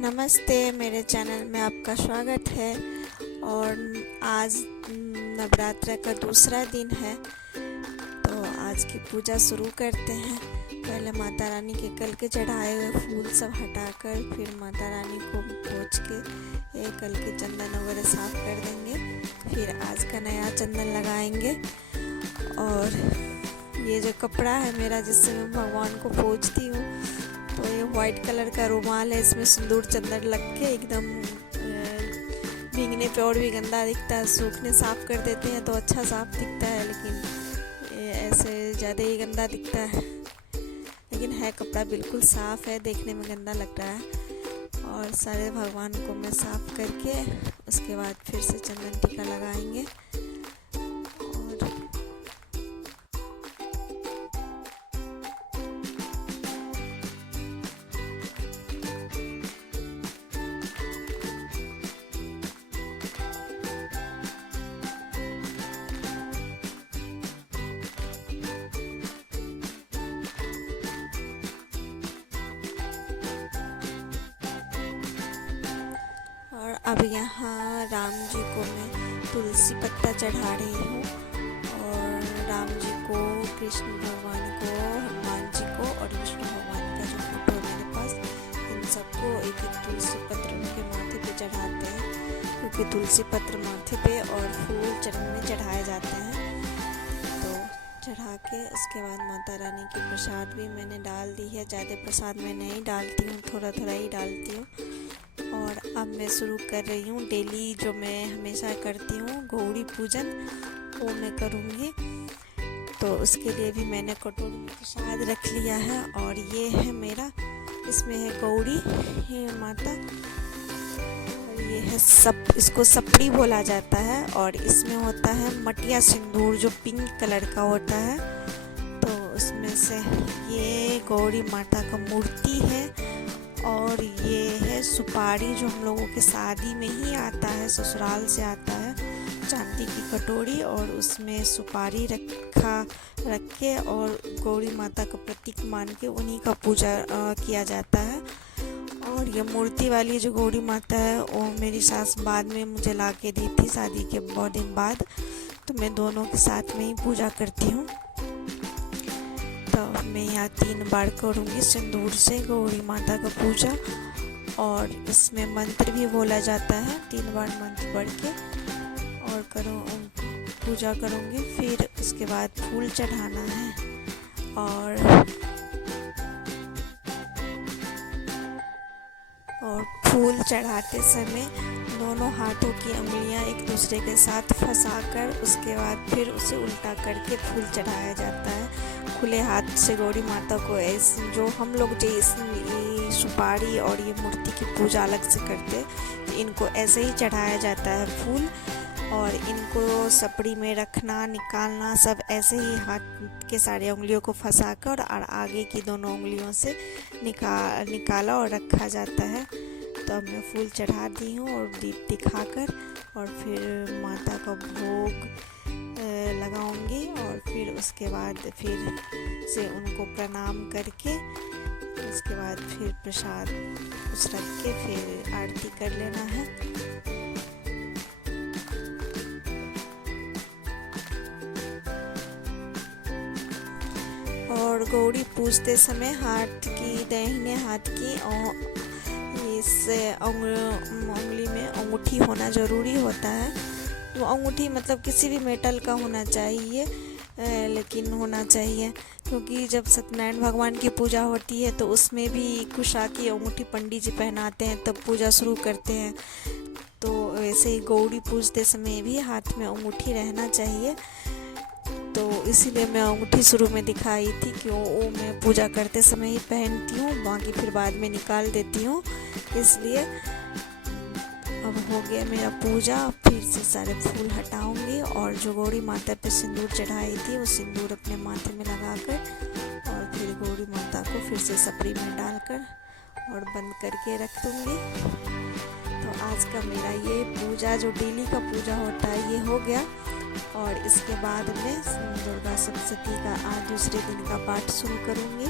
नमस्ते, मेरे चैनल में आपका स्वागत है। और आज नवरात्र का दूसरा दिन है, तो आज की पूजा शुरू करते हैं। पहले माता रानी के कल के चढ़ाए हुए फूल सब हटाकर फिर माता रानी को पोंछ के ये कल के चंदन वगैरह साफ कर देंगे। फिर आज का नया चंदन लगाएंगे। और ये जो कपड़ा है मेरा जिससे मैं भगवान को पोंछती हूँ, तो ये वाइट कलर का रुमाल है। इसमें सिंदूर चंदन लग के एकदम भीगने पे और भी गंदा दिखता है। सूखने साफ कर देते हैं तो अच्छा साफ दिखता है, लेकिन ये ऐसे ज़्यादा ही गंदा दिखता है। लेकिन है कपड़ा बिल्कुल साफ़ है, देखने में गंदा लग रहा है। और सारे भगवान को मैं साफ करके उसके बाद फिर से चंदन टीका लगाएंगे। और अब यहाँ राम जी को मैं तुलसी पत्ता चढ़ा रही हूँ। और राम जी को, कृष्ण भगवान को, हनुमान जी को और विष्णु भगवान का जो फोटो है मेरे पास, इन सबको एक एक तुलसी पत्र उनके माथे पे चढ़ाते हैं, क्योंकि तुलसी पत्र माथे पे और फूल चरण में चढ़ाए जाते हैं। तो चढ़ा के उसके बाद माता रानी की प्रसाद भी मैंने डाल दी है। ज़्यादा प्रसाद मैं नहीं डालती हूँ, थोड़ा थोड़ा ही डालती हूँ। और अब मैं शुरू कर रही हूँ डेली जो मैं हमेशा करती हूँ, गौरी पूजन, वो मैं करूँगी। तो उसके लिए भी मैंने कटोरी में प्रसाद रख लिया है। और ये है मेरा, इसमें है गौरी, ये माता, और ये है इसको सपड़ी बोला जाता है। और इसमें होता है मटिया सिंदूर जो पिंक कलर का होता है। तो उसमें से ये गौरी माता का मूर्ति है। और ये है सुपारी जो हम लोगों के शादी में ही आता है, ससुराल से आता है, चांदी की कटोरी, और उसमें सुपारी रख के और गौरी माता का प्रतीक मान के उन्हीं का पूजा किया जाता है। और ये मूर्ति वाली जो गौरी माता है वो मेरी सास बाद में मुझे ला के दी थी, शादी के बहुत दिन बाद। तो मैं दोनों के साथ में ही पूजा करती हूँ। तो मैं यहाँ 3 बार करूँगी सिंदूर से गौरी माता का पूजा। और इसमें मंत्र भी बोला जाता है, 3 बार मंत्र पढ़ के और पूजा करूँगी। फिर उसके बाद फूल चढ़ाना है। और फूल चढ़ाते समय दोनों हाथों की उंगलियां एक दूसरे के साथ फंसाकर उसके बाद फिर उसे उल्टा करके फूल चढ़ाया जाता है खुले हाथ से गौरी माता को। ऐसे जो हम लोग ये सुपारी और ये मूर्ति की पूजा अलग से करते, तो इनको ऐसे ही चढ़ाया जाता है फूल। और इनको सपड़ी में रखना, निकालना सब ऐसे ही हाथ के सारे उंगलियों को फंसाकर और आगे की दोनों उंगलियों से निकाला और रखा जाता है। तो अब मैं फूल चढ़ा दी हूँ और दीप दिखाकर, और फिर माता का भोग लगाऊंगी। और फिर उसके बाद फिर से उनको प्रणाम करके उसके बाद फिर प्रसाद कुछ रख के फिर आरती कर लेना है। और गौरी पूजते समय दाहिने हाथ की इस उंगली में अंगूठी होना ज़रूरी होता है। वो अंगूठी मतलब किसी भी मेटल का होना चाहिए, लेकिन होना चाहिए, क्योंकि जब सत्यनारायण भगवान की पूजा होती है तो उसमें भी कुशा की अंगूठी पंडित जी पहनाते हैं, तब पूजा शुरू करते हैं। तो वैसे ही गौरी पूजते समय भी हाथ में अंगूठी रहना चाहिए। तो इसीलिए मैं अंगूठी शुरू में दिखाई थी कि वो मैं पूजा करते समय ही पहनती हूँ, बाकी फिर बाद में निकाल देती हूँ। इसलिए अब हो गया मेरा पूजा। फिर से सारे फूल हटाऊंगी और जो गौरी माता पे सिंदूर चढ़ाई थी वो सिंदूर अपने माथे में लगाकर और फिर गौरी माता को फिर से सपड़ी में डालकर और बंद करके रख दूँगी। तो आज का मेरा ये पूजा जो डेली का पूजा होता है ये हो गया। और इसके बाद में दुर्गा सप्तशती का आज दूसरे दिन का पाठ शुरू करूँगी।